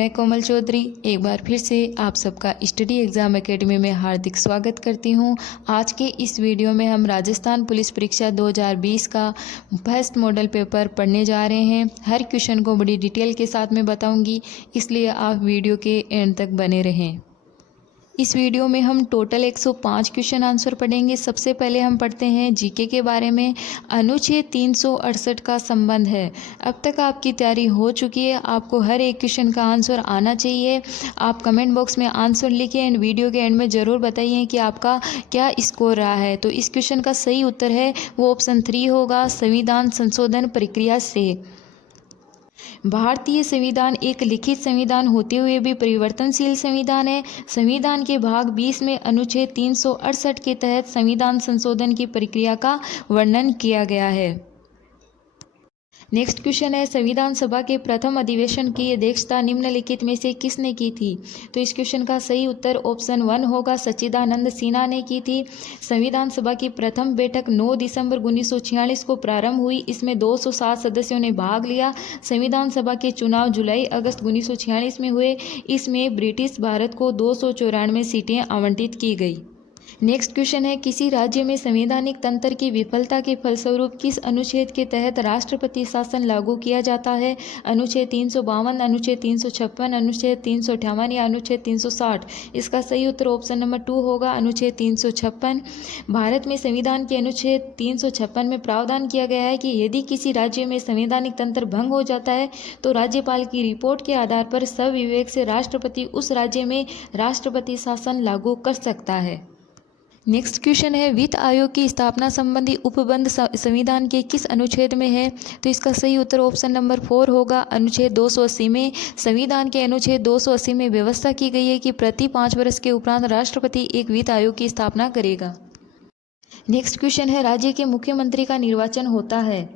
मैं कोमल चौधरी एक बार फिर से आप सबका स्टडी एग्ज़ाम एकेडमी में हार्दिक स्वागत करती हूं। आज के इस वीडियो में हम राजस्थान पुलिस परीक्षा 2020 का फर्स्ट मॉडल पेपर पढ़ने जा रहे हैं। हर क्वेश्चन को बड़ी डिटेल के साथ में बताऊंगी, इसलिए आप वीडियो के एंड तक बने रहें। इस वीडियो में हम टोटल 105 क्वेश्चन आंसर पढ़ेंगे। सबसे पहले हम पढ़ते हैं जीके के बारे में। अनुच्छेद 368 का संबंध है। अब तक आपकी तैयारी हो चुकी है, आपको हर एक क्वेश्चन का आंसर आना चाहिए। आप कमेंट बॉक्स में आंसर लिखें एंड वीडियो के एंड में ज़रूर बताइए कि आपका क्या स्कोर रहा है। तो इस क्वेश्चन का सही उत्तर है वो ऑप्शन 3 होगा, संविधान संशोधन प्रक्रिया से। भारतीय संविधान एक लिखित संविधान होते हुए भी परिवर्तनशील संविधान है। संविधान के भाग 20 में अनुच्छेद 368 के तहत संविधान संशोधन की प्रक्रिया का वर्णन किया गया है। नेक्स्ट क्वेश्चन है, संविधान सभा के प्रथम अधिवेशन की अध्यक्षता निम्नलिखित में से किसने की थी। तो इस क्वेश्चन का सही उत्तर ऑप्शन 1 होगा, सच्चिदानंद सिन्हा ने की थी। संविधान सभा की प्रथम बैठक 9 दिसंबर 1946 को प्रारंभ हुई। इसमें 207 सदस्यों ने भाग लिया। संविधान सभा के चुनाव जुलाई अगस्त 1946 में हुए। इसमें ब्रिटिश भारत को 294 सीटें आवंटित की गई। नेक्स्ट क्वेश्चन है, किसी राज्य में संवैधानिक तंत्र की विफलता के फलस्वरूप किस अनुच्छेद के तहत राष्ट्रपति शासन लागू किया जाता है। अनुच्छेद 352, अनुच्छेद 356, अनुच्छेद 358 या अनुच्छेद 360। इसका सही उत्तर ऑप्शन नंबर 2 होगा, अनुच्छेद 356। भारत में संविधान के अनुच्छेद 356 में प्रावधान किया गया है कि यदि किसी राज्य में संवैधानिक तंत्र भंग हो जाता है तो राज्यपाल की रिपोर्ट के आधार पर सविवेक से राष्ट्रपति उस राज्य में राष्ट्रपति शासन लागू कर सकता है। नेक्स्ट क्वेश्चन है, वित्त आयोग की स्थापना संबंधी उपबंध संविधान के किस अनुच्छेद में है। तो इसका सही उत्तर ऑप्शन नंबर 4 होगा, अनुच्छेद 280 में। संविधान के अनुच्छेद 280 में व्यवस्था की गई है कि प्रति 5 वर्ष के उपरांत राष्ट्रपति एक वित्त आयोग की स्थापना करेगा। नेक्स्ट क्वेश्चन है, राज्य के मुख्यमंत्री का निर्वाचन होता है।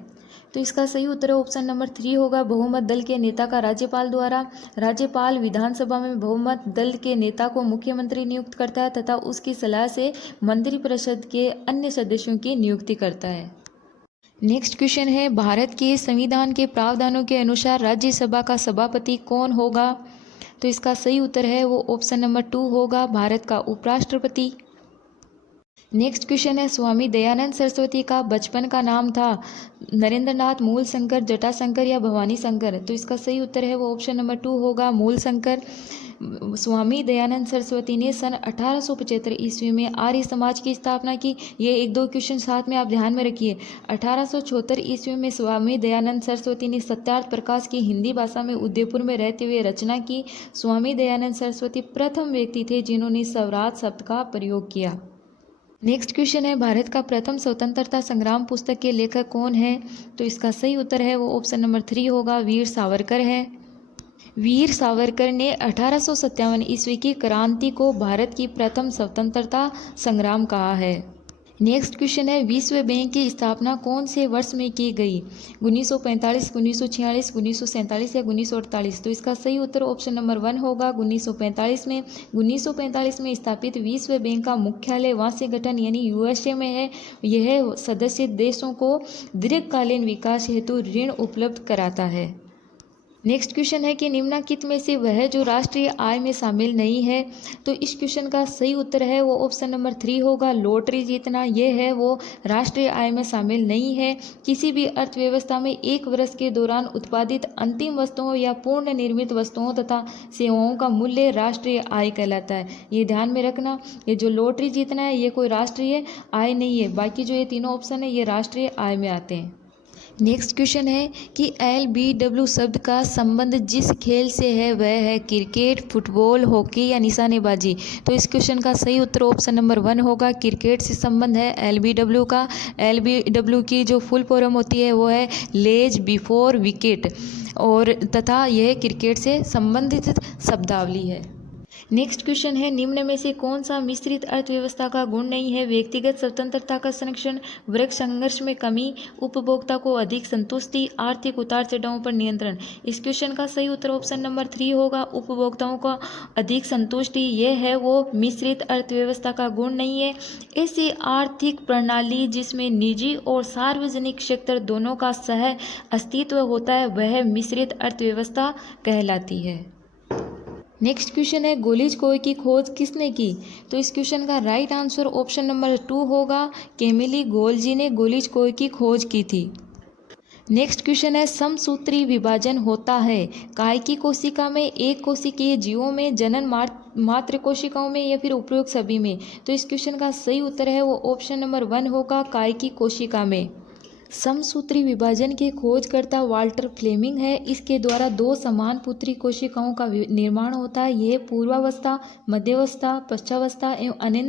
तो इसका सही उत्तर ऑप्शन नंबर 3 होगा, बहुमत दल के नेता का राज्यपाल द्वारा। राज्यपाल विधानसभा में बहुमत दल के नेता को मुख्यमंत्री नियुक्त करता है तथा उसकी सलाह से मंत्रिपरिषद के अन्य सदस्यों की नियुक्ति करता है। नेक्स्ट क्वेश्चन है, भारत के संविधान के प्रावधानों के अनुसार राज्यसभा का सभापति कौन होगा। तो इसका सही उत्तर है वो ऑप्शन नंबर 2 होगा, भारत का उपराष्ट्रपति। नेक्स्ट क्वेश्चन है, स्वामी दयानंद सरस्वती का बचपन का नाम था नरेंद्रनाथ, मूल शंकर, जटाशंकर या भवानी शंकर। तो इसका सही उत्तर है वो ऑप्शन नंबर 2 होगा, मूल शंकर। स्वामी दयानंद सरस्वती ने सन 1875 ईस्वी में आर्य समाज की स्थापना की। ये 1-2 क्वेश्चन साथ में आप ध्यान में रखिए। 1874 ईस्वी में स्वामी दयानंद सरस्वती ने सत्यार्थ प्रकाश की हिंदी भाषा में उदयपुर में रहते हुए रचना की। स्वामी दयानंद सरस्वती प्रथम व्यक्ति थे जिन्होंने स्वराज शब्द का प्रयोग किया। नेक्स्ट क्वेश्चन है, भारत का प्रथम स्वतंत्रता संग्राम पुस्तक के लेखक कौन है। तो इसका सही उत्तर है वो ऑप्शन नंबर 3 होगा, वीर सावरकर है। वीर सावरकर ने 1857 ईस्वी की क्रांति को भारत की प्रथम स्वतंत्रता संग्राम कहा है। नेक्स्ट क्वेश्चन है, विश्व बैंक की स्थापना कौन से वर्ष में की गई। 1945, 1946, 1947 या 1948। तो इसका सही उत्तर ऑप्शन नंबर 1 होगा, 1945 में। 1945 में स्थापित विश्व बैंक का मुख्यालय वाशिंगटन यानी यूएसए में है। यह सदस्य देशों को दीर्घकालीन विकास हेतु ऋण उपलब्ध कराता है। नेक्स्ट क्वेश्चन है कि निम्नलिखित में से वह जो राष्ट्रीय आय में शामिल नहीं है। तो इस क्वेश्चन का सही उत्तर है वो ऑप्शन नंबर 3 होगा, लॉटरी जीतना। यह है वो राष्ट्रीय आय में शामिल नहीं है। किसी भी अर्थव्यवस्था में एक वर्ष के दौरान उत्पादित अंतिम वस्तुओं या पूर्ण निर्मित वस्तुओं तथा सेवाओं का मूल्य राष्ट्रीय आय कहलाता है। ये ध्यान में रखना, ये जो लॉटरी जीतना है ये कोई राष्ट्रीय आय नहीं है। बाकी जो ये तीनों ऑप्शन है ये राष्ट्रीय आय में आते हैं। नेक्स्ट क्वेश्चन है कि LBW शब्द का संबंध जिस खेल से है वह है क्रिकेट, फुटबॉल, हॉकी या निशानेबाजी। तो इस क्वेश्चन का सही उत्तर ऑप्शन नंबर 1 होगा, क्रिकेट से संबंध है LBW का। LBW की जो फुल फॉर्म होती है वो है लेज बिफोर विकेट और तथा यह क्रिकेट से संबंधित शब्दावली है। नेक्स्ट क्वेश्चन है, निम्न में से कौन सा मिश्रित अर्थव्यवस्था का गुण नहीं है। व्यक्तिगत स्वतंत्रता का संरक्षण, वर्ग संघर्ष में कमी, उपभोक्ता को अधिक संतुष्टि, आर्थिक उतार चढ़ावों पर नियंत्रण। इस क्वेश्चन का सही उत्तर ऑप्शन नंबर 3 होगा, उपभोक्ताओं का अधिक संतुष्टि। यह है वो मिश्रित अर्थव्यवस्था का गुण नहीं है। ऐसी आर्थिक प्रणाली जिसमें निजी और सार्वजनिक क्षेत्र दोनों का सह अस्तित्व होता है वह मिश्रित अर्थव्यवस्था कहलाती है। नेक्स्ट क्वेश्चन है गोलीज कोय की खोज किसने की? तो इस क्वेश्चन का राइट आंसर ऑप्शन नंबर 2 होगा, कैमिली गोल्जी ने गोलीज कोय की खोज की थी। नेक्स्ट क्वेश्चन है समसूत्री विभाजन होता है काय की कोशिका में, एक कोशिकीय जीवों में, जनन मात्र कोशिकाओं में या फिर उपरोक्त सभी में? तो इस क्वेश्चन का सही उत्तर है वो ऑप्शन नंबर 1 होगा, काय की कोशिका में। समसूत्री विभाजन के खोजकर्ता वाल्टर फ्लेमिंग है। इसके द्वारा 2 समान पुत्री कोशिकाओं का निर्माण होता है। यह पूर्वावस्था, मध्यावस्था, पश्चावस्था एवं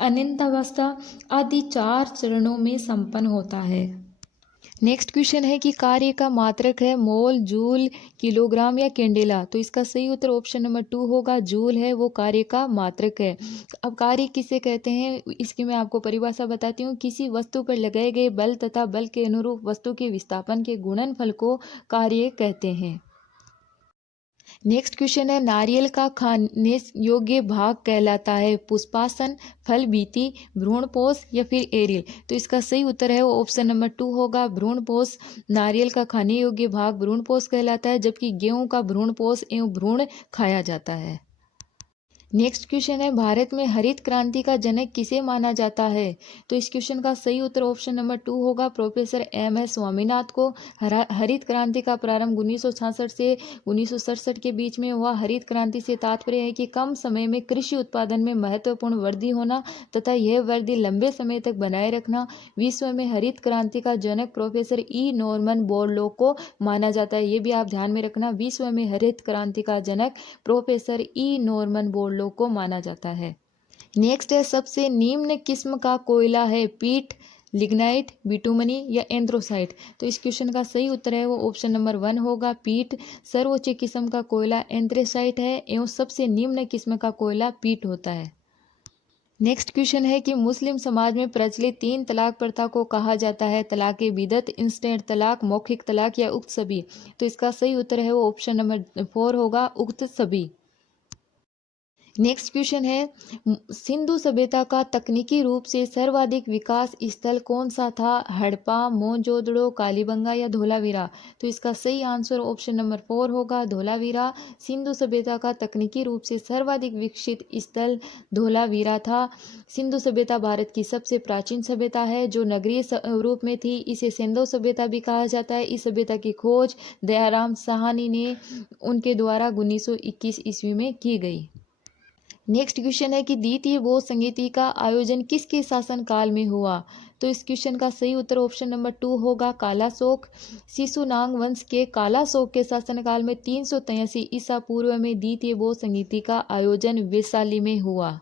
अनंतावस्था आदि 4 चरणों में संपन्न होता है। नेक्स्ट क्वेश्चन है कि कार्य का मात्रक है मोल, जूल, किलोग्राम या कैंडेला? तो इसका सही उत्तर ऑप्शन नंबर 2 होगा, जूल है वो कार्य का मात्रक है। अब कार्य किसे कहते हैं इसकी मैं आपको परिभाषा बताती हूँ। किसी वस्तु पर लगाए गए बल तथा बल के अनुरूप वस्तु के विस्थापन के गुणनफल को कार्य कहते हैं। नेक्स्ट क्वेश्चन है नारियल का खाने योग्य भाग कहलाता है पुष्पासन, फल बीती, भ्रूणपोष या फिर एरियल? तो इसका सही उत्तर है वो ऑप्शन नंबर 2 होगा, भ्रूणपोष। नारियल का खाने योग्य भाग भ्रूणपोष कहलाता है, जबकि गेहूं का भ्रूणपोष एवं भ्रूण खाया जाता है। नेक्स्ट क्वेश्चन है भारत में हरित क्रांति का जनक किसे माना जाता है? तो इस क्वेश्चन का सही उत्तर ऑप्शन नंबर 2 होगा, प्रोफेसर एम.एस. स्वामीनाथन को। हरित क्रांति का प्रारंभ 1966 से 1967 के बीच में हुआ। हरित क्रांति से तात्पर्य है कि कम समय में कृषि उत्पादन में महत्वपूर्ण वृद्धि होना तथा यह वृद्धि लंबे समय तक बनाए रखना। विश्व में हरित क्रांति का जनक प्रोफेसर ई नॉर्मन बोरलॉग को माना जाता है। ये भी आप ध्यान में रखना, विश्व में हरित क्रांति का जनक प्रोफेसर ई नॉर्मन बोरलॉग को माना जाता है। नेक्स्ट है सबसे निम्न किस्म का कोयला है पीट, लिग्नाइट, बिटुमनी या एंथ्रासाइट? तो इस क्वेश्चन का सही उत्तर है वो ऑप्शन नंबर 1 होगा, पीट। सर्वोच्च किस्म का कोयला एंथ्रासाइट है एवं सबसे निम्न किस्म का कोयला पीट होता है। नेक्स्ट क्वेश्चन है कि मुस्लिम समाज में प्रचलित 3 तलाक प्रथा को कहा जाता है तलाक बिदअत, इंस्टेंट तलाक, मौखिक तलाक या उक्त सभी? तो इसका सही उत्तर है वो ऑप्शन नंबर 4 होगा, उक्त सभी। नेक्स्ट क्वेश्चन है सिंधु सभ्यता का तकनीकी रूप से सर्वाधिक विकास स्थल कौन सा था? हड़प्पा, मोहनजोदड़ो, कालीबंगा या धोलावीरा? तो इसका सही आंसर ऑप्शन नंबर 4 होगा, धोलावीरा। सिंधु सभ्यता का तकनीकी रूप से सर्वाधिक विकसित स्थल धोलावीरा था। सिंधु सभ्यता भारत की सबसे प्राचीन सभ्यता है जो नगरीय रूप में थी। इसे सिंधु सभ्यता भी कहा जाता है। इस सभ्यता की खोज दयाराम साहनी ने उनके द्वारा 1921 ईस्वी में की गई। नेक्स्ट क्वेश्चन है कि द्वितीय बौद्ध संगीति का आयोजन किसके शासनकाल में हुआ? तो इस क्वेश्चन का सही उत्तर ऑप्शन नंबर 2 होगा, कालाशोक। शिशुनाग वंश के कालाशोक के शासनकाल में 383 ईसा पूर्व में द्वितीय बौद्ध संगीति का आयोजन वैशाली में हुआ।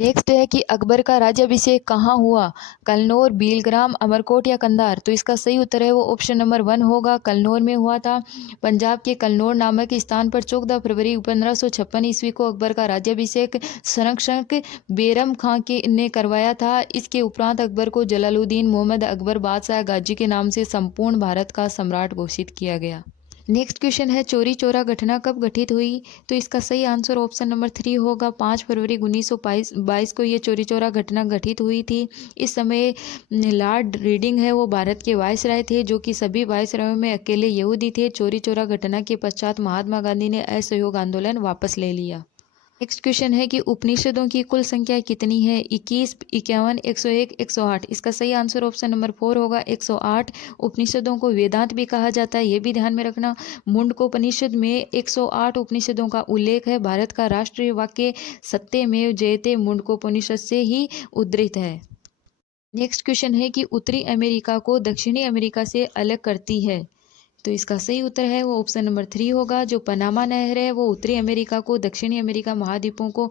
नेक्स्ट है कि अकबर का राज्याभिषेक कहाँ हुआ? कलनौर, बीलग्राम, अमरकोट या कंधार? तो इसका सही उत्तर है वो ऑप्शन नंबर 1 होगा, कलनौर में हुआ था। पंजाब के कलनौर नामक स्थान पर 14 फरवरी 1556 ईस्वी को अकबर का राज्याभिषेक संरक्षक बैरम खां ने करवाया था। इसके उपरांत अकबर को जलालुद्दीन मोहम्मद अकबर बादशाह गाजी के नाम से संपूर्ण भारत का सम्राट घोषित किया गया। नेक्स्ट क्वेश्चन है चौरी चौरा घटना कब घटित हुई? तो इसका सही आंसर ऑप्शन नंबर 3 होगा, 5 फरवरी 1922 को ये चौरी चौरा घटना घटित हुई थी। इस समय लॉर्ड रीडिंग है वो भारत के वायसराय थे, जो कि सभी वायसरायों में अकेले यहूदी थे। चौरी चौरा घटना के पश्चात महात्मा गांधी ने असहयोग आंदोलन वापस ले लिया। नेक्स्ट क्वेश्चन है कि उपनिषदों की कुल संख्या कितनी है? 21, 51, 101, 108? इसका सही आंसर ऑप्शन नंबर 4 होगा, 108। उपनिषदों को वेदांत भी कहा जाता है, ये भी ध्यान में रखना। मुंडकोपनिषद में 108 उपनिषदों का उल्लेख है। भारत का राष्ट्रीय वाक्य सत्यमेव जयते मुंडकोपनिषद से ही उद्धृत है। नेक्स्ट क्वेश्चन है कि उत्तरी अमेरिका को दक्षिणी अमेरिका से अलग करती है। तो इसका सही उत्तर है वो ऑप्शन नंबर 3 होगा। जो पनामा नहर है वो उत्तरी अमेरिका को दक्षिणी अमेरिका महाद्वीपों को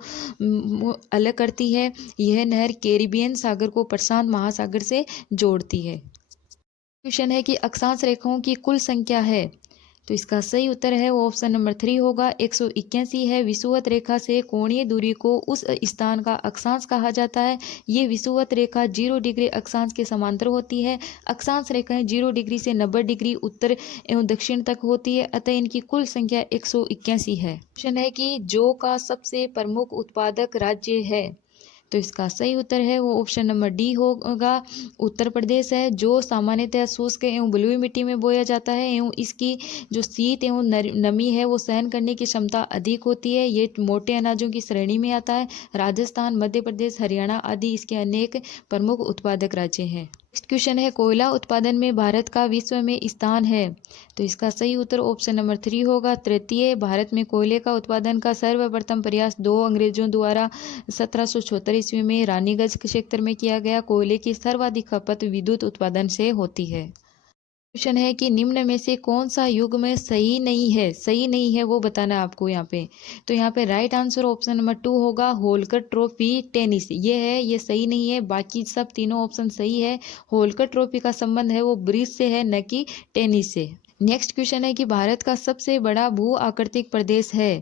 अलग करती है। यह नहर कैरिबियन सागर को प्रशांत महासागर से जोड़ती है। क्वेश्चन है कि अक्षांश रेखाओं की कुल संख्या है। तो इसका सही उत्तर है वो ऑप्शन नंबर 3 होगा, 181 है। विषुवत रेखा से कोणीय दूरी को उस स्थान का अक्षांश कहा जाता है। ये विषुवत रेखा 0 डिग्री अक्षांश के समांतर होती है। अक्षांश रेखाएं 0 डिग्री से 90 डिग्री उत्तर एवं दक्षिण तक होती है, अतः इनकी कुल संख्या 181 है। क्वेश्चन है कि जौ का सबसे प्रमुख उत्पादक राज्य है। तो इसका सही उत्तर है वो ऑप्शन नंबर डी होगा। उत्तर प्रदेश है, जो सामान्यतः शुष्क एवं बलुई मिट्टी में बोया जाता है एवं इसकी जो शीत एवं नमी है वो सहन करने की क्षमता अधिक होती है। ये मोटे अनाजों की श्रेणी में आता है। राजस्थान, मध्य प्रदेश, हरियाणा आदि इसके अनेक प्रमुख उत्पादक राज्य हैं। नेक्स्ट क्वेश्चन है, कोयला उत्पादन में भारत का विश्व में स्थान है। तो इसका सही उत्तर ऑप्शन नंबर 3 होगा। तृतीय, भारत में कोयले का उत्पादन का सर्वप्रथम प्रयास 2 अंग्रेजों द्वारा 1776 ईस्वी में रानीगंज क्षेत्र में किया गया। कोयले की सर्वाधिक खपत विद्युत उत्पादन से होती है। क्वेश्चन है कि निम्न में से कौन सा युग में सही नहीं है, सही नहीं है वो बताना है आपको यहाँ पे। तो यहाँ पे राइट आंसर ऑप्शन नंबर 2 होगा, होलकर ट्रॉफी टेनिस। ये है, ये सही नहीं है, बाकी सब तीनों ऑप्शन सही है। होलकर ट्रॉफी का संबंध है वो ब्रिज से है, न कि टेनिस से। नेक्स्ट क्वेश्चन है कि भारत का सबसे बड़ा भू आकृतिक प्रदेश है।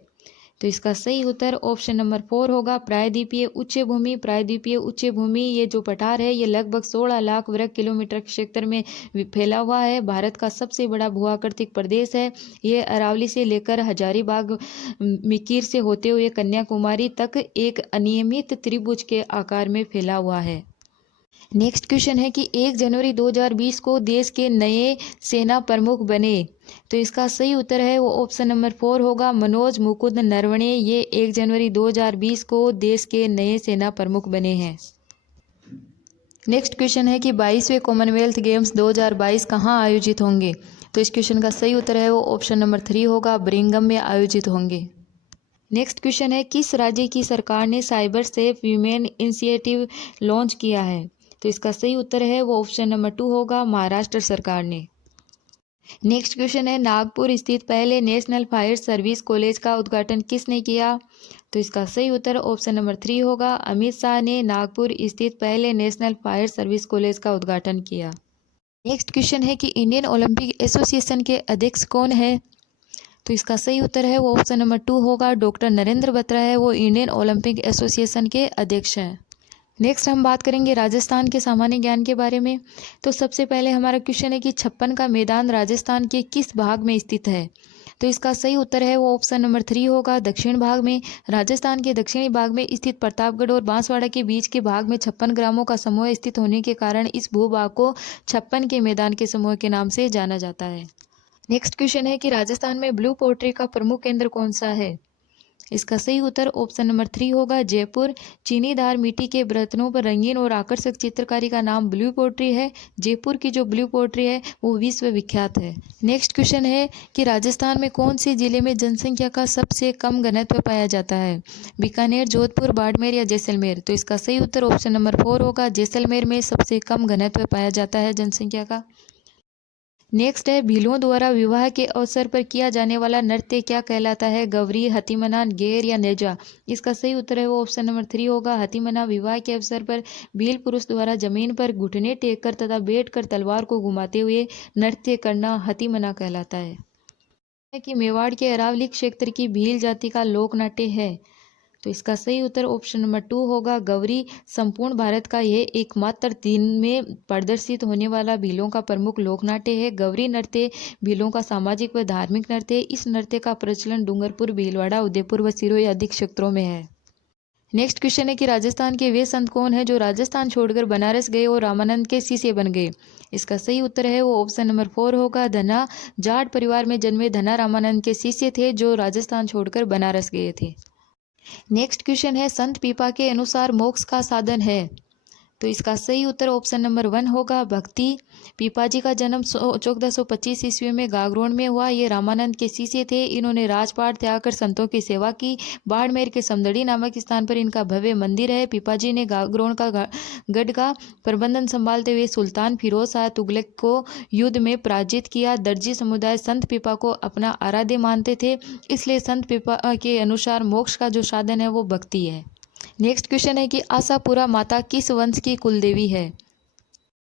तो इसका सही उत्तर ऑप्शन नंबर 4 होगा, प्रायद्वीपीय उच्च भूमि। प्रायद्वीपीय उच्च भूमि ये जो पठार है ये लगभग 16 लाख वर्ग किलोमीटर क्षेत्र में फैला हुआ है। भारत का सबसे बड़ा भूआकृतिक प्रदेश है। ये अरावली से लेकर हजारीबाग, मिकीर से होते हुए कन्याकुमारी तक एक अनियमित त्रिभुज के आकार में फैला हुआ है। नेक्स्ट क्वेश्चन है कि 1 जनवरी 2020 को देश के नए सेना प्रमुख बने। तो इसका सही उत्तर है वो ऑप्शन नंबर 4 होगा, मनोज मुकुंद नरवणे। ये 1 जनवरी 2020 को देश के नए सेना प्रमुख बने हैं। नेक्स्ट क्वेश्चन है कि 22वें कॉमनवेल्थ गेम्स 2022 कहाँ आयोजित होंगे। तो इस क्वेश्चन का सही उत्तर है वो ऑप्शन नंबर 3 होगा, बर्मिंघम में आयोजित होंगे। नेक्स्ट क्वेश्चन है, किस राज्य की सरकार ने cyber safe women initiative launch किया है। तो इसका सही उत्तर है वो ऑप्शन नंबर 2 होगा, महाराष्ट्र सरकार ने। नेक्स्ट क्वेश्चन है, नागपुर स्थित पहले नेशनल फायर सर्विस कॉलेज का उद्घाटन किसने किया। तो इसका सही उत्तर ऑप्शन नंबर 3 होगा, अमित शाह ने नागपुर स्थित पहले नेशनल फायर सर्विस कॉलेज का उद्घाटन किया। नेक्स्ट क्वेश्चन है कि इंडियन ओलंपिक एसोसिएशन के अध्यक्ष कौन है। तो इसका सही उत्तर है वो ऑप्शन नंबर 2 होगा, डॉक्टर नरेंद्र बत्रा है वो इंडियन ओलंपिक एसोसिएशन के अध्यक्ष हैं। नेक्स्ट हम बात करेंगे राजस्थान के सामान्य ज्ञान के बारे में। तो सबसे पहले हमारा क्वेश्चन है कि 56 का मैदान राजस्थान के किस भाग में स्थित है। तो इसका सही उत्तर है वो ऑप्शन नंबर 3 होगा, दक्षिण भाग में। राजस्थान के दक्षिणी भाग में स्थित प्रतापगढ़ और बांसवाड़ा के बीच के भाग में 56 ग्रामों का समूह स्थित होने के कारण इस भूभाग को 56 के मैदान के समूह के नाम से जाना जाता है। नेक्स्ट क्वेश्चन है कि राजस्थान में ब्लू पोट्री का प्रमुख केंद्र कौन सा है। इसका सही उत्तर ऑप्शन नंबर 3 होगा, जयपुर। चीनीदार मिट्टी के बर्तनों पर रंगीन और आकर्षक चित्रकारी का नाम ब्लू पोट्री है। जयपुर की जो ब्लू पोट्री है वो विश्व विख्यात है। नेक्स्ट क्वेश्चन है कि राजस्थान में कौन से जिले में जनसंख्या का सबसे कम घनत्व पाया जाता है। बीकानेर, जोधपुर, बाड़मेर या जैसलमेर। तो इसका सही उत्तर ऑप्शन नंबर 4 होगा, जैसलमेर में सबसे कम घनत्व पाया जाता है जनसंख्या का। नेक्स्ट है, भीलों द्वारा विवाह के अवसर पर किया जाने वाला नृत्य क्या कहलाता है। गवरी, हथीमना, गेर या नेजा। इसका सही उत्तर है वो ऑप्शन नंबर 3 होगा, हथीमना। विवाह के अवसर पर भील पुरुष द्वारा जमीन पर घुटने टेक कर तथा बैठकर तलवार को घुमाते हुए नृत्य करना हथीमना कहलाता है। कि मेवाड़ के अरावली क्षेत्र की भील जाति का लोक नाट्य है। तो इसका सही उत्तर ऑप्शन नंबर 2 होगा, गवरी। संपूर्ण भारत का यह एकमात्र दिन में प्रदर्शित होने वाला भीलों का प्रमुख लोकनाट्य है। गवरी नृत्य भीलों का सामाजिक व धार्मिक नृत्य है। इस नृत्य का प्रचलन डूंगरपुर, भीलवाड़ा, उदयपुर व सिरोही आदि क्षेत्रों में है। नेक्स्ट क्वेश्चन है कि राजस्थान के वे संत कौन है जो राजस्थान छोड़कर बनारस गए और रामानंद के शिष्य बन गए। इसका सही उत्तर है वो ऑप्शन नंबर 4 होगा, धना। जाट परिवार में जन्मे धना रामानंद के शिष्य थे जो राजस्थान छोड़कर बनारस गए थे। नेक्स्ट क्वेश्चन है, संत पीपा के अनुसार मोक्ष का साधन है। तो इसका सही उत्तर ऑप्शन नंबर 1 होगा, भक्ति। पीपा जी का जन्म 1425 ईस्वी में गागरोन में हुआ। ये रामानंद के शिष्य थे। इन्होंने राजपाट त्याग कर संतों की सेवा की। बाड़मेर के समदड़ी नामक स्थान पर इनका भव्य मंदिर है। पीपा जी ने गागरोन का गढ़ का प्रबंधन संभालते हुए सुल्तान फिरोज शाह तुगलक को युद्ध में पराजित किया। दर्जी समुदाय संत पीपा को अपना आराध्य मानते थे, इसलिए संत पीपा के अनुसार मोक्ष का जो साधन है वो भक्ति है। नेक्स्ट क्वेश्चन है कि आशापुरा माता किस वंश की कुलदेवी है।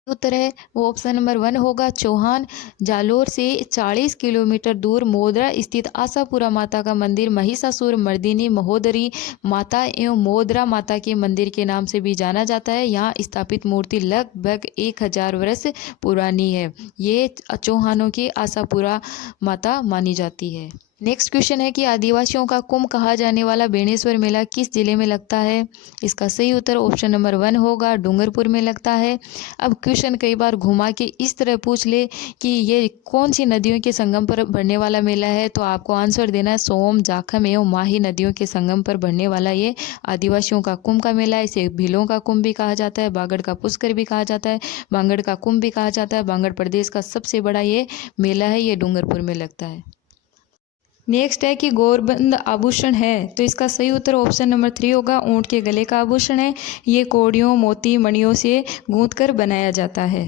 उत्तर है वो ऑप्शन नंबर 1 होगा, चौहान। जालोर से 40 किलोमीटर दूर मोदरा स्थित आशापुरा माता का मंदिर महिषासुर मर्दिनी महोदरी माता एवं मोदरा माता के मंदिर के नाम से भी जाना जाता है। यहाँ स्थापित मूर्ति लगभग 1000 वर्ष पुरानी है। ये चौहानों की आशापुरा माता मानी जाती है। नेक्स्ट क्वेश्चन है कि आदिवासियों का कुंभ कहा जाने वाला बेणेश्वर मेला किस जिले में लगता है। इसका सही उत्तर ऑप्शन नंबर 1 होगा, डूंगरपुर में लगता है। अब क्वेश्चन कई बार घुमा के इस तरह पूछ ले कि ये कौन सी नदियों के संगम पर बढ़ने वाला मेला है, तो आपको आंसर देना है सोम, जाखम एवं माही नदियों के संगम पर बढ़ने वाला ये आदिवासियों का कुंभ का मेला है। इसे भीलों का कुंभ भी कहा जाता है, बागड़ का पुष्कर भी कहा जाता है, बांगड़ का कुंभ भी कहा जाता है। बांगड़ प्रदेश का सबसे बड़ा ये मेला है, ये डूंगरपुर में लगता है। नेक्स्ट है कि गौरबंद आभूषण है, तो इसका सही उत्तर ऑप्शन नंबर 3 होगा, ऊंट के गले का आभूषण है। ये कौड़ियों, मोती, मणियों से गूंथ कर बनाया जाता है।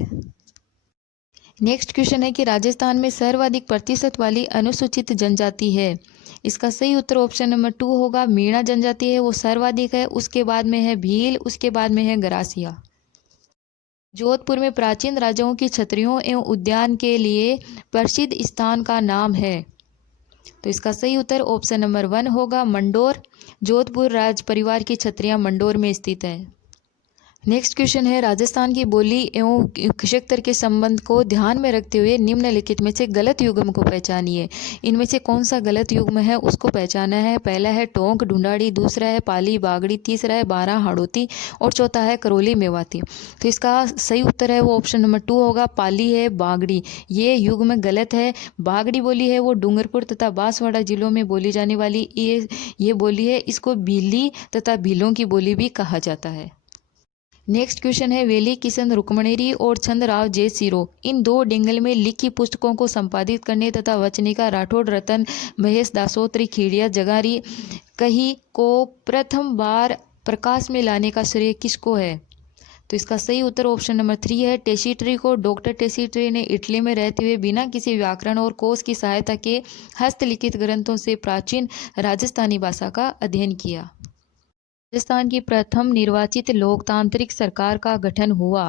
नेक्स्ट क्वेश्चन है कि राजस्थान में सर्वाधिक प्रतिशत वाली अनुसूचित जनजाति है। इसका सही उत्तर ऑप्शन नंबर 2 होगा, मीणा जनजाति है, वो सर्वाधिक है। उसके बाद में है भील, उसके बाद में है गरासिया। जोधपुर में प्राचीन राजाओं की छतरियों एवं उद्यान के लिए प्रसिद्ध स्थान का नाम है, तो इसका सही उत्तर ऑप्शन नंबर 1 होगा, मंडोर। जोधपुर राज परिवार की छतरियां मंडोर में स्थित है। नेक्स्ट क्वेश्चन है, राजस्थान की बोली एवं क्षेत्र के संबंध को ध्यान में रखते हुए निम्नलिखित में से गलत युग्म को पहचानिए। इनमें से कौन सा गलत युग्म है उसको पहचाना है। पहला है टोंक ढूंढाड़ी, दूसरा है पाली बागड़ी, तीसरा है बारह हाड़ौती और चौथा है करौली मेवाती। तो इसका सही उत्तर है वो ऑप्शन नंबर 2 होगा, पाली है बागड़ी। ये युग्म गलत है। बागड़ी बोली है वो डूंगरपुर तथा बांसवाड़ा जिलों में बोली जाने वाली ये बोली है। इसको भीली तथा भीलों की बोली भी कहा जाता है। नेक्स्ट क्वेश्चन है, वेली किशन रुक्मणेरी और चंद्रराव जे सिरो इन दो डेंगल में लिखी पुस्तकों को संपादित करने तथा वचनिका राठौड़ रतन महेश दासोत्री खीड़िया जगारी कही को प्रथम बार प्रकाश में लाने का श्रेय किसको है। तो इसका सही उत्तर ऑप्शन नंबर 3 है, टेसीट्री को। डॉक्टर टेसीट्री ने इटली में रहते हुए बिना किसी व्याकरण और कोश की सहायता के हस्तलिखित ग्रंथों से प्राचीन राजस्थानी भाषा का अध्ययन किया। राजस्थान की प्रथम निर्वाचित लोकतांत्रिक सरकार का गठन हुआ।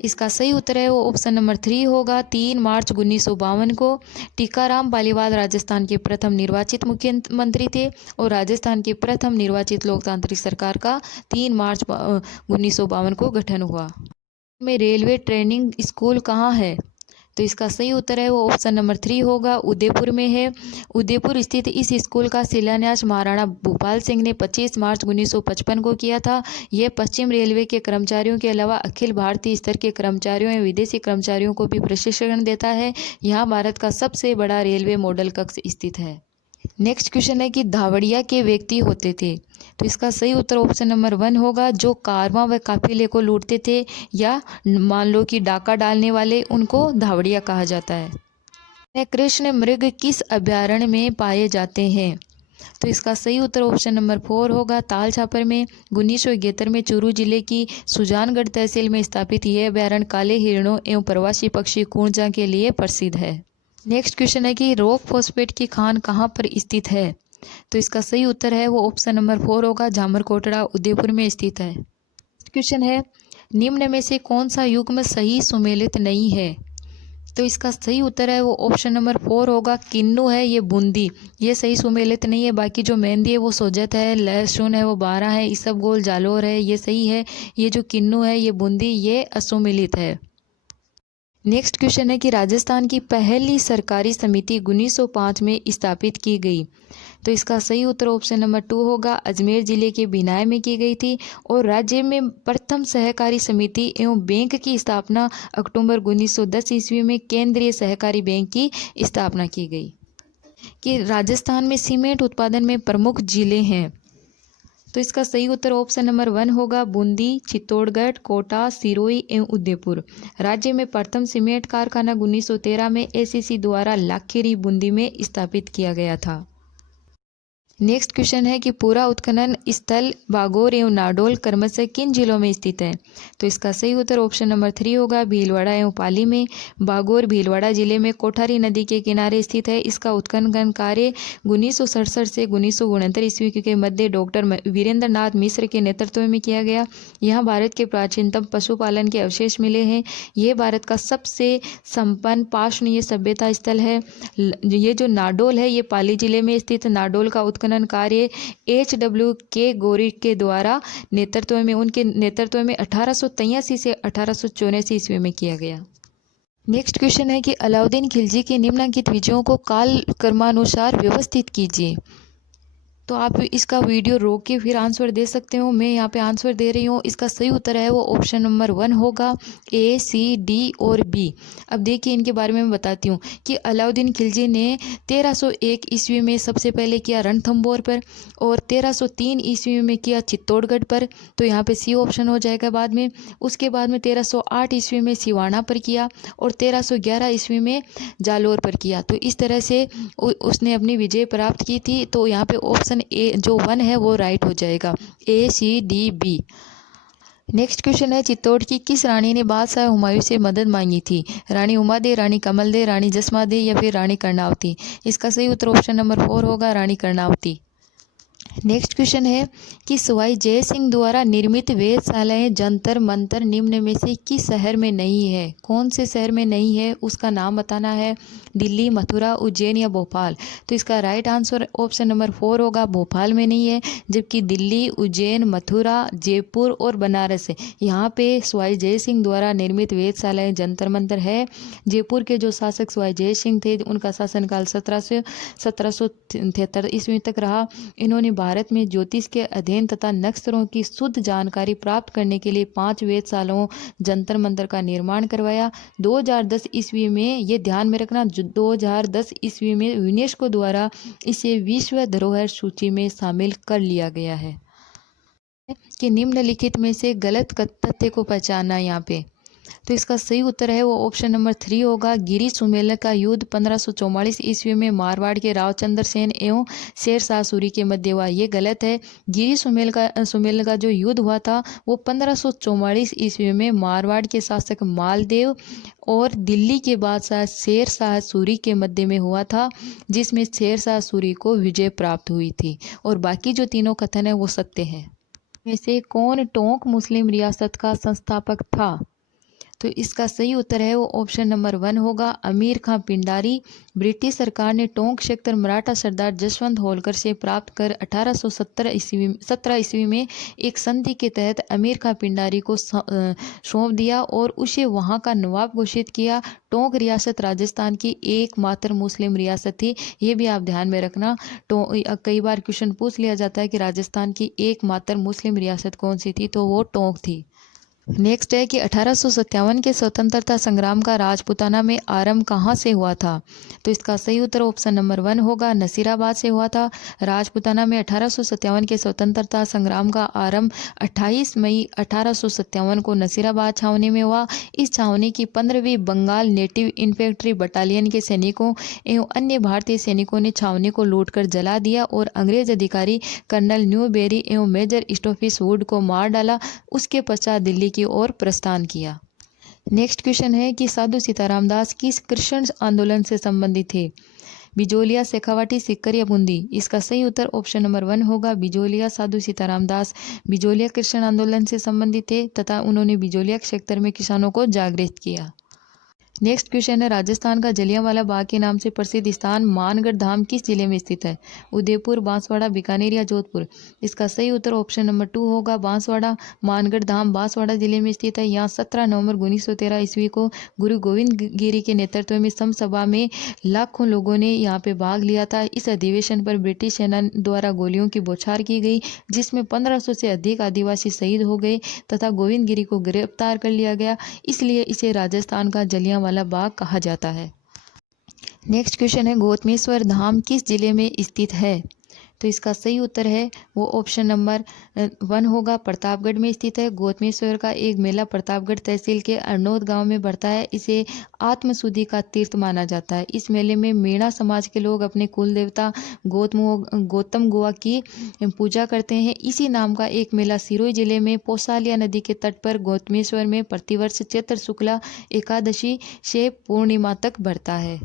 इसका सही उत्तर है वो ऑप्शन नंबर 3 होगा, 3 मार्च 1952 को। टीकाराम पालीवाल राजस्थान के प्रथम निर्वाचित मुख्यमंत्री थे और राजस्थान की प्रथम निर्वाचित लोकतांत्रिक सरकार का 3 मार्च 1952 को गठन हुआ। में रेलवे ट्रेनिंग स्कूल कहाँ है, तो इसका सही उत्तर है वो ऑप्शन नंबर 3 होगा, उदयपुर में है। उदयपुर स्थित इस स्कूल का शिलान्यास महाराणा भूपाल सिंह ने 25 मार्च 1955 को किया था। यह पश्चिम रेलवे के कर्मचारियों के अलावा अखिल भारतीय स्तर के कर्मचारियों एवं विदेशी कर्मचारियों को भी प्रशिक्षण देता है। यहाँ भारत का सबसे बड़ा रेलवे मॉडल कक्ष स्थित है। नेक्स्ट क्वेश्चन है कि धावड़िया के व्यक्ति होते थे, तो इसका सही उत्तर ऑप्शन नंबर 1 होगा, जो कारवां व काफिले को लूटते थे या मान लो कि डाका डालने वाले, उनको धावड़िया कहा जाता है। कृष्ण मृग किस अभयारण्य में पाए जाते हैं, तो इसका सही उत्तर ऑप्शन नंबर 4 होगा, ताल छापर में। 1971 में चूरू जिले की सुजानगढ़ तहसील में स्थापित यह अभयारण्य काले हिरणों एवं प्रवासी पक्षी कूंजा के लिए प्रसिद्ध है। नेक्स्ट क्वेश्चन है कि रॉक फॉस्फेट की खान कहाँ पर स्थित है, तो इसका सही उत्तर है वो ऑप्शन नंबर 4 होगा, जामरकोटड़ा उदयपुर में स्थित है। क्वेश्चन है, निम्न में से कौन सा युग्म सही सुमेलित नहीं है, तो इसका सही उत्तर है वो ऑप्शन नंबर 4 होगा, किन्नू है ये बूंदी, ये सही सुमेलित नहीं है। बाकी जो मेहंदी है वो सोजत है, लहसुन है वो 12 है, इसबगोल जालोर है ये सही है। ये जो किन्नू है ये बूंदी ये असुमेलित है। नेक्स्ट क्वेश्चन है कि राजस्थान की पहली सरकारी समिति 1905 में स्थापित की गई, तो इसका सही उत्तर ऑप्शन नंबर 2 होगा, अजमेर जिले के बिनाय में की गई थी। और राज्य में प्रथम सहकारी समिति एवं बैंक की स्थापना अक्टूबर 1910 ईस्वी में केंद्रीय सहकारी बैंक की स्थापना की गई। कि राजस्थान में सीमेंट उत्पादन में प्रमुख जिले हैं, तो इसका सही उत्तर ऑप्शन नंबर 1 होगा, बूंदी, चित्तौड़गढ़, कोटा, सिरोही एवं उदयपुर। राज्य में प्रथम सीमेंट कारखाना 1913 में एसीसी द्वारा लाखेरी बूंदी में स्थापित किया गया था। नेक्स्ट क्वेश्चन है कि पूरा उत्खनन स्थल बागोर एवं नाडोल क्रमशः किन जिलों में स्थित है, तो इसका सही उत्तर ऑप्शन नंबर 3 होगा, भीलवाड़ा एवं पाली में। बागोर भीलवाड़ा जिले में कोठारी नदी के किनारे स्थित है। इसका उत्खनन कार्य 1967 से 1969 ईस्वी के मध्य डॉक्टर वीरेंद्र नाथ मिश्र के नेतृत्व में किया गया। यहाँ भारत के प्राचीनतम पशुपालन के अवशेष मिले हैं। ये भारत का सबसे संपन्न पाषाणीय सभ्यता स्थल है। ये जो नाडोल है ये पाली जिले में स्थित। नाडोल का उत्खनन कार्य HW गौरी के द्वारा उनके नेतृत्व में 1883 से 1884 ईस्वी में किया गया। नेक्स्ट क्वेश्चन है कि अलाउद्दीन खिलजी के निम्नलिखित विजयों को काल क्रमानुसार व्यवस्थित कीजिए। तो आप इसका वीडियो रोक के फिर आंसर दे सकते हो। मैं यहाँ पे आंसर दे रही हूँ। इसका सही उत्तर है वो ऑप्शन नंबर 1 होगा, A, C, D और B। अब देखिए इनके बारे में मैं बताती हूँ कि अलाउद्दीन खिलजी ने 1301 ईस्वी में सबसे पहले किया रणथंभौर पर, और 1303 ईस्वी में किया चित्तौड़गढ़ पर, तो यहाँ पे C ऑप्शन हो जाएगा बाद में। उसके बाद में 1308 ईस्वी में सिवाना पर किया, और 1311 ईस्वी में जालौर पर किया। तो इस तरह से उसने अपनी विजय प्राप्त की थी। तो यहाँ पे ऑप्शन ए जो 1 है वो राइट हो जाएगा, A, C, D, B। Next question है चित्तौड़ की किस रानी ने बादशाह हुमायूं से मदद मांगी थी? रानी उमादे, रानी कमलदे, रानी जसमादे या फिर रानी कर्णावती? इसका सही उत्तर ऑप्शन नंबर 4 होगा, रानी कर्णावती। नेक्स्ट क्वेश्चन है कि सवाई जय सिंह द्वारा निर्मित वेधशालाएं जंतर मंतर निम्न में से किस शहर में नहीं है? कौन से शहर में नहीं है उसका नाम बताना है। दिल्ली, मथुरा, उज्जैन या भोपाल? तो इसका राइट आंसर ऑप्शन नंबर 4 होगा, भोपाल में नहीं है। जबकि दिल्ली, उज्जैन, मथुरा, जयपुर और बनारस है, यहाँ पे सवाई जय सिंह द्वारा निर्मित वेधशालाएं जंतर मंतर है। जयपुर के जो शासक सवाई जय सिंह थे उनका शासनकाल 1773 ईस्वी तक रहा। इन्होंने भारत में ज्योतिष के अध्ययन तथा नक्षत्रों की शुद्ध जानकारी प्राप्त करने के लिए 5 वेधशालाओं जंतर मंतर का निर्माण करवाया। 2010 ईस्वी में ये ध्यान में रखना, 2010 ईस्वी में यूनेस्को द्वारा इसे विश्व धरोहर सूची में शामिल कर लिया गया है। कि निम्नलिखित में से गलत तथ्य को पहचानना यहाँ पे। तो इसका सही उत्तर है वो ऑप्शन नंबर 3 होगा। गिरी सुमेल का युद्ध 1544 ईस्वी में मारवाड़ के रावचंद्र सेन एवं शेर शाह सूरी के मध्य हुआ, ये गलत है। गिरी सुमेल का जो युद्ध हुआ था वो 1544 ईस्वी में मारवाड़ के शासक मालदेव और दिल्ली के बादशाह शेर शाह सूरी के मध्य में हुआ था, जिसमें शेर शाह सूरी को विजय प्राप्त हुई थी। और बाकी जो तीनों कथन है वो सत्य है। में से कौन टोंक मुस्लिम रियासत का संस्थापक था? तो इसका सही उत्तर है वो ऑप्शन नंबर 1 होगा, अमीर खां पिंडारी। ब्रिटिश सरकार ने टोंक क्षेत्र मराठा सरदार जसवंत होलकर से प्राप्त कर 1817 ईस्वी में एक संधि के तहत अमीर खां पिंडारी को सौंप दिया और उसे वहां का नवाब घोषित किया। टोंक रियासत राजस्थान की एकमात्र मुस्लिम रियासत थी, ये भी आप ध्यान में रखना। कई बार क्वेश्चन पूछ लिया जाता है कि राजस्थान की एकमात्र मुस्लिम रियासत कौन सी थी, तो वो टोंक थी। नेक्स्ट है कि 1857 के स्वतंत्रता संग्राम का राजपूताना में आरंभ कहाँ से हुआ था? तो इसका सही उत्तर ऑप्शन नंबर 1 होगा, नसीराबाद से हुआ था। राजपूताना में 1857 के स्वतंत्रता संग्राम का आरंभ 28 मई 1857 को नसीराबाद छावनी में हुआ। इस छावनी की 15वीं बंगाल नेटिव इन्फेंट्री बटालियन के सैनिकों एवं अन्य भारतीय सैनिकों ने छावनी को लूटकर जला दिया और अंग्रेज अधिकारी कर्नल न्यूबेरी एवं मेजर स्टोफिस वुड को मार डाला। उसके पश्चात दिल्ली की ओर प्रस्थान किया। नेक्स्ट क्वेश्चन है कि साधु सीताराम दास किस कृष्ण आंदोलन से संबंधित थे? बिजोलिया, शेखावाटी, सीकर या बूंदी? इसका सही उत्तर ऑप्शन नंबर 1 होगा, बिजोलिया। साधु सीताराम दास बिजोलिया कृष्ण आंदोलन से संबंधित थे तथा उन्होंने बिजोलिया क्षेत्र में किसानों को जागृत किया। नेक्स्ट क्वेश्चन है राजस्थान का जलियांवाला बाग के नाम से प्रसिद्ध स्थान मानगढ़ धाम किस जिले में स्थित है? उदयपुर, बांसवाड़ा, बीकानेर या जोधपुर? इसका सही उत्तर ऑप्शन नंबर 2 होगा, बांसवाड़ा। मानगढ़ धाम बांसवाड़ा जिले में स्थित है। यहाँ 17 नवंबर 1913 ईस्वी को गुरु गोविंद गिरी के नेतृत्व में समसभा में लाखों लोगों ने यहाँ पे भाग लिया था। इस अधिवेशन पर ब्रिटिश सेना द्वारा गोलियों की बौछार की गई, जिसमें 1500 से अधिक आदिवासी शहीद हो गए तथा गोविंद गिरी को गिरफ्तार कर लिया गया। इसलिए इसे राजस्थान का जलियांवाला बाग कहा जाता है। नेक्स्ट क्वेश्चन है गौतमेश्वर धाम किस जिले में स्थित है? तो इसका सही उत्तर है वो ऑप्शन नंबर 1 होगा, प्रतापगढ़ में स्थित है। गौतमेश्वर का एक मेला प्रतापगढ़ तहसील के अरनौद गांव में बढ़ता है। इसे आत्मशुद्धि का तीर्थ माना जाता है। इस मेले में मीणा समाज के लोग अपने कुल देवता गौतम गुआ की पूजा करते हैं। इसी नाम का एक मेला सिरोही जिले में पोसालिया नदी के तट पर गौतमेश्वर में प्रतिवर्ष चैत्र शुक्ला एकादशी से पूर्णिमा तक बढ़ता है।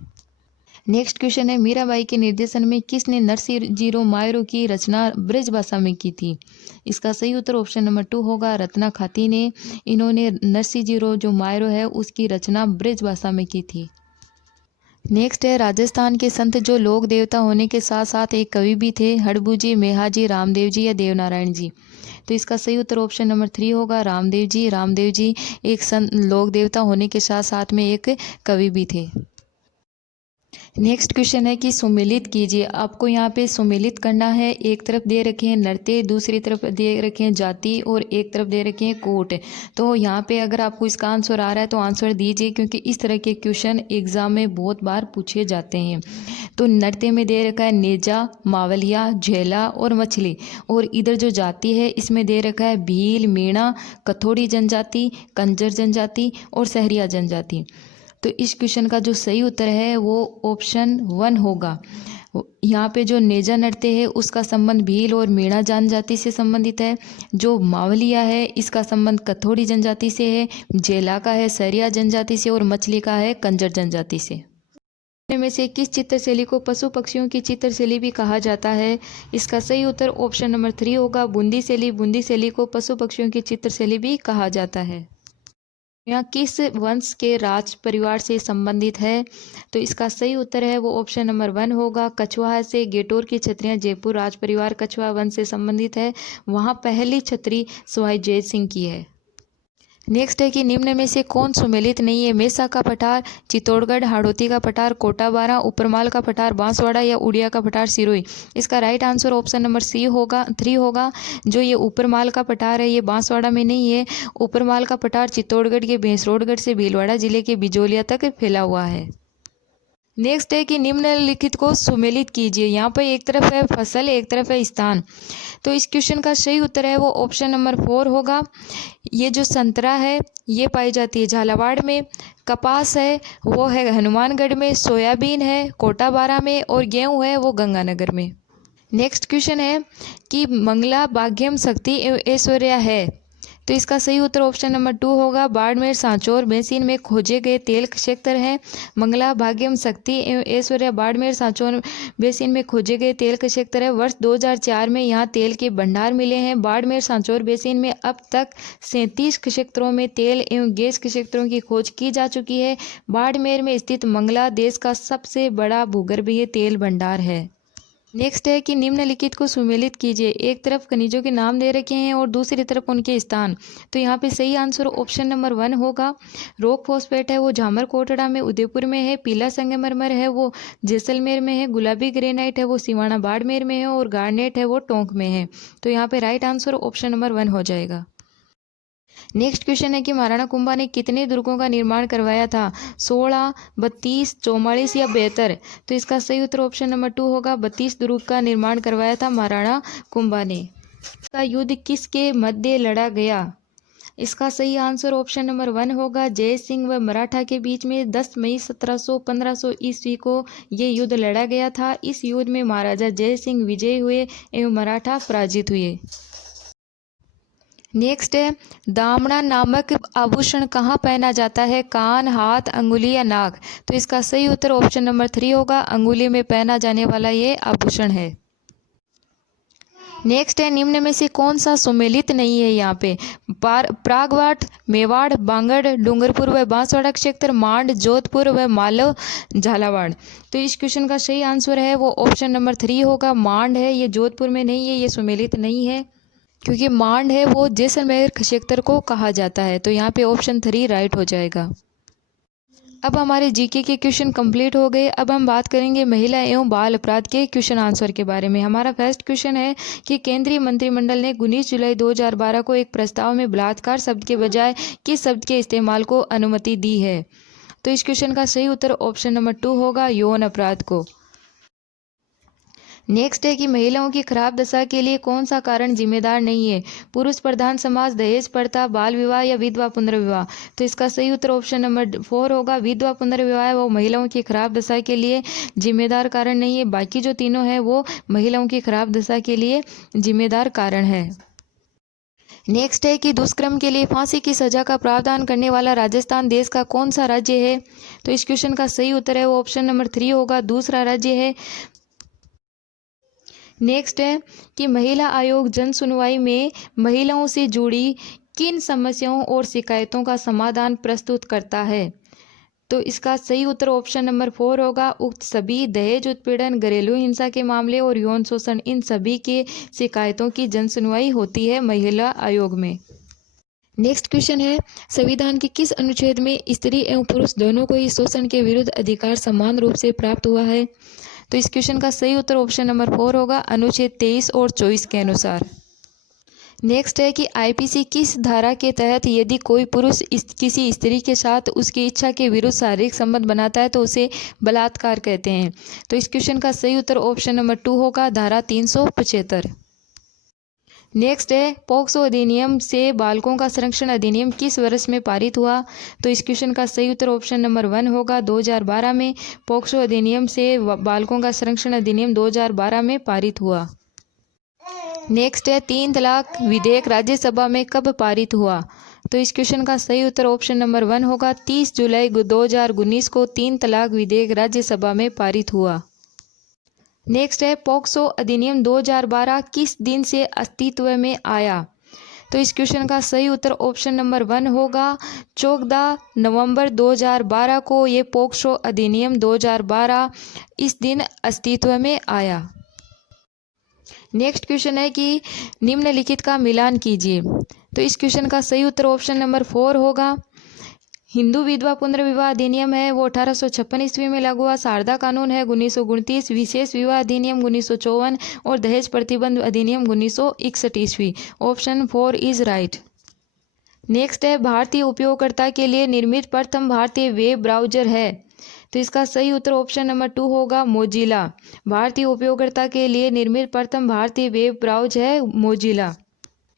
नेक्स्ट क्वेश्चन है मीराबाई के निर्देशन में किसने नरसिंह मायरो की रचना ब्रज भाषा में की थी? इसका सही उत्तर ऑप्शन नंबर 2 होगा, रत्ना खाती ने। इन्होंने नरसिंह जो मायरो है उसकी रचना ब्रज भाषा में की थी। नेक्स्ट है राजस्थान के संत जो लोक देवता होने के साथ साथ एक कवि भी थे, हड़बू जी, मेहा जी, रामदेव जी या देवनारायण जी? तो इसका सही उत्तर ऑप्शन नंबर 3 होगा रामदेव जी। रामदेव जी एक संत लोक देवता होने के साथ साथ में एक कवि भी थे। नेक्स्ट क्वेश्चन है कि सुमेलित कीजिए। आपको यहाँ पे सुमेलित करना है। एक तरफ दे रखे हैं नृत्य, दूसरी तरफ दे रखे हैं जाति और एक तरफ दे रखे हैं कोट। तो यहाँ पे अगर आपको इसका आंसर आ रहा है तो आंसर दीजिए, क्योंकि इस तरह के क्वेश्चन एग्जाम में बहुत बार पूछे जाते हैं। तो नृत्य में दे रखा है नेजा, मावलिया, झेला और मछली, और इधर जो जाति है इसमें दे रखा है भील, मीणा, कथोड़ी जनजाति, कंजर जनजाति और सहरिया जनजाति। तो इस क्वेश्चन का जो सही उत्तर है वो ऑप्शन 1 होगा। यहाँ पे जो नेजा नृत्य है उसका संबंध भील और मीणा जनजाति से संबंधित है। जो मावलिया है इसका संबंध कथोड़ी जनजाति से है। जेला का है सहरिया जनजाति से और मछली का है कंजर जनजाति से। में से किस चित्रशैली को पशु पक्षियों की चित्रशैली भी कहा जाता है? इसका सही उत्तर ऑप्शन नंबर 3 होगा बूंदी शैली। बूंदी शैली को पशु पक्षियों की चित्रशैली भी कहा जाता है। यहाँ किस वंश के राज परिवार से संबंधित है? तो इसका सही उत्तर है वो ऑप्शन नंबर 1 होगा कछवाहा से। गेटोर की छत्रियाँ जयपुर राज परिवार कछवाहा वंश से संबंधित है। वहाँ पहली छत्री सवाई जय सिंह की है। नेक्स्ट है कि निम्न में से कौन सुमेलित नहीं है? मेसा का पठार, चित्तौड़गढ़, हाड़ौती का पठार, कोटा बारा, उपरमाल का पठार, बांसवाड़ा या उड़िया का पठार सिरोही। इसका राइट आंसर ऑप्शन नंबर 3 होगा। जो ये उपरमाल का पठार है ये बांसवाड़ा में नहीं है। उपरमाल का पठार चित्तौड़गढ़ के भैंसरोडगढ़ से भीलवाड़ा जिले के बिजोलिया तक फैला हुआ है। नेक्स्ट है कि निम्नलिखित को सुमेलित कीजिए। यहाँ पर एक तरफ है फसल, एक तरफ है स्थान। तो इस क्वेश्चन का सही उत्तर है वो ऑप्शन नंबर 4 होगा। ये जो संतरा है ये पाई जाती है झालावाड़ में। कपास है वो है हनुमानगढ़ में। सोयाबीन है कोटा बारा में और गेहूँ है वो गंगानगर में। नेक्स्ट क्वेश्चन है कि मंगला भाग्यम शक्ति एवं ऐश्वर्या है। तो इसका सही उत्तर ऑप्शन नंबर 2 होगा। बाड़मेर सांचौर बेसिन में खोजे गए तेल क्षेत्र हैं। मंगला भाग्यम शक्ति एवं ऐश्वर्या बाड़मेर सांचौर बेसिन में खोजे गए तेल का क्षेत्र है। वर्ष 2004 में यहाँ तेल के भंडार मिले हैं। बाड़मेर सांचौर बेसिन में अब तक 37 क्षेत्रों में तेल एवं गैस के क्षेत्रों की खोज की जा चुकी है। बाड़मेर में स्थित मंगला देश का सबसे बड़ा भूगर्भीय तेल भंडार है। नेक्स्ट है कि निम्नलिखित को सुमेलित कीजिए। एक तरफ खनिजों के नाम दे रखे हैं और दूसरी तरफ उनके स्थान। तो यहाँ पे सही आंसर ऑप्शन नंबर 1 होगा। रॉक फॉस्फेट है वो झामर कोटड़ा में उदयपुर में है। पीला संगमरमर है वो जैसलमेर में है। गुलाबी ग्रेनाइट है वो सिवाना बाड़मेर में है और गार्नेट है वो टोंक में है। तो यहाँ पे राइट आंसर ऑप्शन नंबर 1 हो जाएगा। नेक्स्ट क्वेश्चन है कि महाराणा कुंभा ने कितने दुर्गों का निर्माण करवाया था? 16, 32, 44 या 72? तो इसका सही उत्तर ऑप्शन नंबर 2 होगा। 32 दुर्ग का निर्माण करवाया था महाराणा कुंभा ने। इसका युद्ध किसके मध्य लड़ा गया? इसका सही आंसर ऑप्शन नंबर 1 होगा। जय सिंह व मराठा के बीच में 10 मई 1500 ईस्वी को ये युद्ध लड़ा गया था। इस युद्ध में महाराजा जय सिंह विजयी हुए एवं मराठा पराजित हुए। नेक्स्ट है दामना नामक आभूषण कहाँ पहना जाता है? कान, हाथ, अंगुली या नाक? तो इसका सही उत्तर ऑप्शन नंबर 3 होगा। अंगुली में पहना जाने वाला ये आभूषण है। नेक्स्ट है निम्न में से कौन सा सुमेलित नहीं है? यहाँ पे प्रागवाट, मेवाड़, बांगड़, डूंगरपुर व बांसवाड़ा क्षेत्र, मांड, जोधपुर व मालव, झालावाड़। तो इस क्वेश्चन का सही आंसर है वो ऑप्शन नंबर 3 होगा। मांड है ये जोधपुर में नहीं है, ये सुमेलित नहीं है, क्योंकि मांड है वो जैसलमेर क्षेत्र को कहा जाता है। तो यहाँ पे ऑप्शन 3 राइट हो जाएगा। अब हमारे जीके के क्वेश्चन कंप्लीट हो गए। अब हम बात करेंगे महिला एवं बाल अपराध के क्वेश्चन आंसर के बारे में। हमारा फर्स्ट क्वेश्चन है कि केंद्रीय मंत्रिमंडल ने 19 जुलाई 2012 को एक प्रस्ताव में बलात्कार शब्द के बजाय किस शब्द के इस्तेमाल को अनुमति दी है? तो इस क्वेश्चन का सही उत्तर ऑप्शन नंबर 2 होगा, यौन अपराध को। नेक्स्ट है कि महिलाओं की खराब दशा के लिए कौन सा कारण जिम्मेदार नहीं है? पुरुष प्रधान समाज, दहेज प्रथा, बाल विवाह या विधवा पुनर्विवाह? तो इसका सही उत्तर ऑप्शन नंबर 4 होगा। विधवा पुनर्विवाह वो महिलाओं की खराब दशा के लिए जिम्मेदार कारण नहीं है। बाकी जो तीनों है वो महिलाओं की खराब दशा के लिए जिम्मेदार कारण है। नेक्स्ट है कि दुष्कर्म के लिए फांसी की सजा का प्रावधान करने वाला राजस्थान देश का कौन सा राज्य है? तो इस क्वेश्चन का सही उत्तर है वो ऑप्शन नंबर 3 होगा, दूसरा राज्य है। नेक्स्ट है कि महिला आयोग जन सुनवाई में महिलाओं से जुड़ी किन समस्याओं और शिकायतों का समाधान प्रस्तुत करता है? तो इसका सही उत्तर ऑप्शन नंबर 4 होगा। उक्त सभी दहेज उत्पीड़न, घरेलू हिंसा के मामले और यौन शोषण, इन सभी के शिकायतों की जनसुनवाई होती है महिला आयोग में। नेक्स्ट क्वेश्चन है, संविधान के किस अनुच्छेद में स्त्री एवं पुरुष दोनों को ही शोषण के विरुद्ध अधिकार समान रूप से प्राप्त हुआ है? तो इस क्वेश्चन का सही उत्तर ऑप्शन नंबर 4 होगा, अनुच्छेद 23 और 24 के अनुसार। नेक्स्ट है कि आईपीसी किस धारा के तहत यदि कोई पुरुष किसी स्त्री के साथ उसकी इच्छा के विरुद्ध शारीरिक संबंध बनाता है तो उसे बलात्कार कहते हैं? तो इस क्वेश्चन का सही उत्तर ऑप्शन नंबर 2 होगा, धारा 375। नेक्स्ट है, पॉक्सो अधिनियम से बालकों का संरक्षण अधिनियम किस वर्ष में पारित हुआ? तो इस क्वेश्चन का सही उत्तर ऑप्शन नंबर 1 होगा, 2012 में पॉक्सो अधिनियम से बालकों का संरक्षण अधिनियम 2012 में पारित हुआ। नेक्स्ट है, 3 तलाक विधेयक राज्यसभा में कब पारित हुआ? तो इस क्वेश्चन का सही उत्तर ऑप्शन नंबर 1 होगा, 30 जुलाई 2019 को 3 तलाक विधेयक राज्यसभा में पारित हुआ। नेक्स्ट है, पॉक्सो अधिनियम 2012 किस दिन से अस्तित्व में आया? तो इस क्वेश्चन का सही उत्तर ऑप्शन नंबर 1 होगा, 14 नवंबर 2012 को ये पॉक्सो अधिनियम 2012 इस दिन अस्तित्व में आया। नेक्स्ट क्वेश्चन है कि निम्नलिखित का मिलान कीजिए। तो इस क्वेश्चन का सही उत्तर ऑप्शन नंबर 4 होगा। हिंदू विधवा पुनर्विवाह अधिनियम है वो 1856 ईस्वी में लागू हुआ। शारदा कानून है 1929, विशेष विवाह अधिनियम 1954 और दहेज प्रतिबंध अधिनियम 1961 ईस्वी। Option 4 is right. नेक्स्ट है, भारतीय उपयोगकर्ता के लिए निर्मित प्रथम भारतीय वेब ब्राउजर है? तो इसका सही उत्तर ऑप्शन नंबर 2 होगा, मोजिला। भारतीय उपयोगकर्ता के लिए निर्मित प्रथम भारतीय वेब ब्राउजर है मोजिला।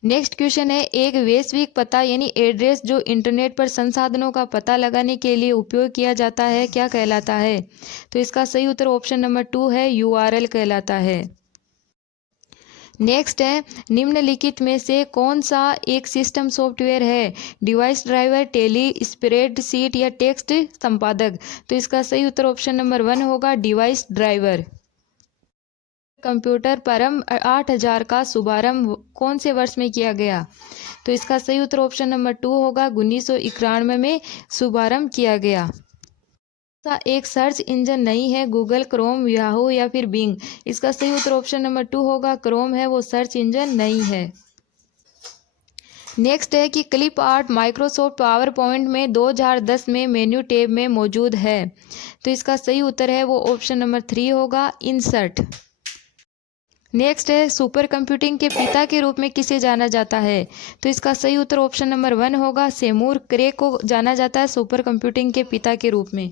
नेक्स्ट क्वेश्चन है, एक वैश्विक पता यानी एड्रेस जो इंटरनेट पर संसाधनों का पता लगाने के लिए उपयोग किया जाता है क्या कहलाता है? तो इसका सही उत्तर ऑप्शन नंबर 2 है, URL कहलाता है। नेक्स्ट है, निम्नलिखित में से कौन सा एक सिस्टम सॉफ्टवेयर है? डिवाइस ड्राइवर, टेली स्प्रेडशीट या टेक्स्ट संपादक? तो इसका सही उत्तर ऑप्शन नंबर 1 होगा, डिवाइस ड्राइवर। कंप्यूटर परम 8000 का शुभारंभ कौन से वर्ष में किया गया? तो इसका सही उत्तर ऑप्शन नंबर 2 होगा, 1991 में शुभारंभ किया गया। एक सर्च इंजन नहीं है गूगल, क्रोम, याहू या फिर बिंग? इसका सही उत्तर ऑप्शन नंबर 2 होगा, क्रोम है वो सर्च इंजन नहीं है। नेक्स्ट है कि clip art Microsoft power point में 2010 में मेन्यू टैब में मौजूद है? तो इसका सही उत्तर है वो ऑप्शन नंबर 3 होगा, इंसर्ट। नेक्स्ट है, सुपर कंप्यूटिंग के पिता के रूप में किसे जाना जाता है? तो इसका सही उत्तर ऑप्शन नंबर 1 होगा, सेमूर क्रे को जाना जाता है सुपर कंप्यूटिंग के पिता के रूप में।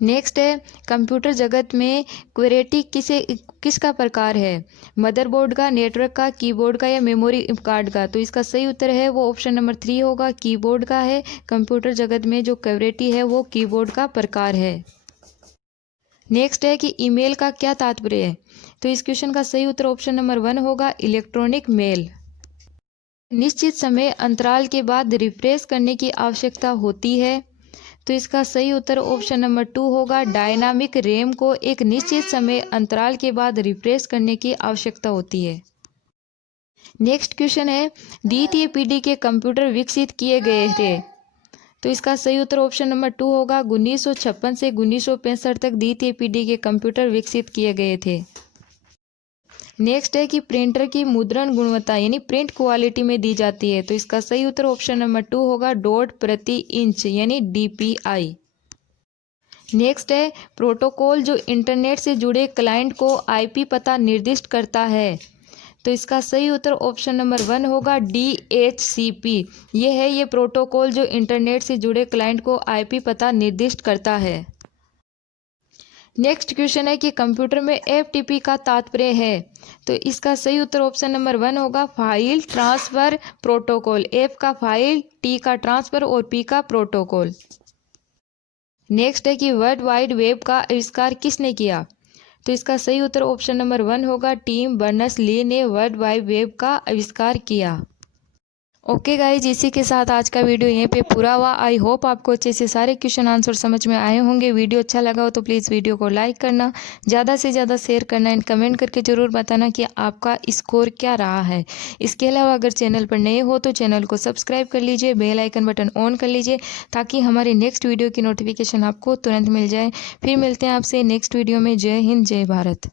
नेक्स्ट है, कंप्यूटर जगत में क्वेरेटी किसका प्रकार है? मदरबोर्ड का, नेटवर्क का, कीबोर्ड का या मेमोरी कार्ड का? तो इसका सही उत्तर है वो ऑप्शन नंबर 3 होगा, कीबोर्ड का है। कंप्यूटर जगत में जो क्वेरेटी है वो कीबोर्ड का प्रकार है। नेक्स्ट है कि ईमेल का क्या तात्पर्य है? तो इस क्वेश्चन का सही उत्तर ऑप्शन नंबर 1 होगा, इलेक्ट्रॉनिक मेल। निश्चित समय अंतराल के बाद रिफ्रेश करने की आवश्यकता होती है? तो इसका सही उत्तर ऑप्शन नंबर 2 होगा, डायनामिक रैम को एक निश्चित समय अंतराल के बाद रिफ्रेश करने की आवश्यकता होती है। नेक्स्ट क्वेश्चन है, द्वितीय पीढ़ी के कंप्यूटर विकसित किए गए थे? तो इसका सही उत्तर ऑप्शन नंबर 2 होगा, 1956 से 1965 तक द्वितीय पीढ़ी के कंप्यूटर विकसित किए गए थे। नेक्स्ट है कि प्रिंटर की मुद्रण गुणवत्ता यानी प्रिंट क्वालिटी में दी जाती है? तो इसका सही उत्तर ऑप्शन नंबर 2 होगा, डॉट प्रति इंच यानी DPI। नेक्स्ट है, प्रोटोकॉल जो इंटरनेट से जुड़े क्लाइंट को IP पता निर्दिष्ट करता है? तो इसका सही उत्तर ऑप्शन नंबर 1 होगा, DHCP। ये प्रोटोकॉल जो इंटरनेट से जुड़े क्लाइंट को IP पता निर्दिष्ट करता है। नेक्स्ट क्वेश्चन है कि कंप्यूटर में FTP का तात्पर्य है? तो इसका सही उत्तर ऑप्शन नंबर 1 होगा, फाइल ट्रांसफर प्रोटोकॉल। F का फाइल, T का ट्रांसफर और P का प्रोटोकॉल। नेक्स्ट है कि वर्ल्ड वाइड वेब का आविष्कार किसने किया? तो इसका सही उत्तर ऑप्शन नंबर 1 होगा, टिम बर्नर्स-ली ने वर्ल्ड वाइड वेब का आविष्कार किया। ओके गाइज, इसी के साथ आज का वीडियो यहीं पे पूरा हुआ। आई होप आपको अच्छे से सारे क्वेश्चन आंसर समझ में आए होंगे। वीडियो अच्छा लगा हो तो प्लीज़ वीडियो को लाइक करना, ज़्यादा से ज़्यादा शेयर करना एंड कमेंट करके ज़रूर बताना कि आपका स्कोर क्या रहा है। इसके अलावा अगर चैनल पर नए हो तो चैनल को सब्सक्राइब कर लीजिए, बेल आइकन बटन ऑन कर लीजिए ताकि हमारी नेक्स्ट वीडियो की नोटिफिकेशन आपको तुरंत मिल जाए। फिर मिलते हैं आपसे नेक्स्ट वीडियो में। जय हिंद, जय भारत।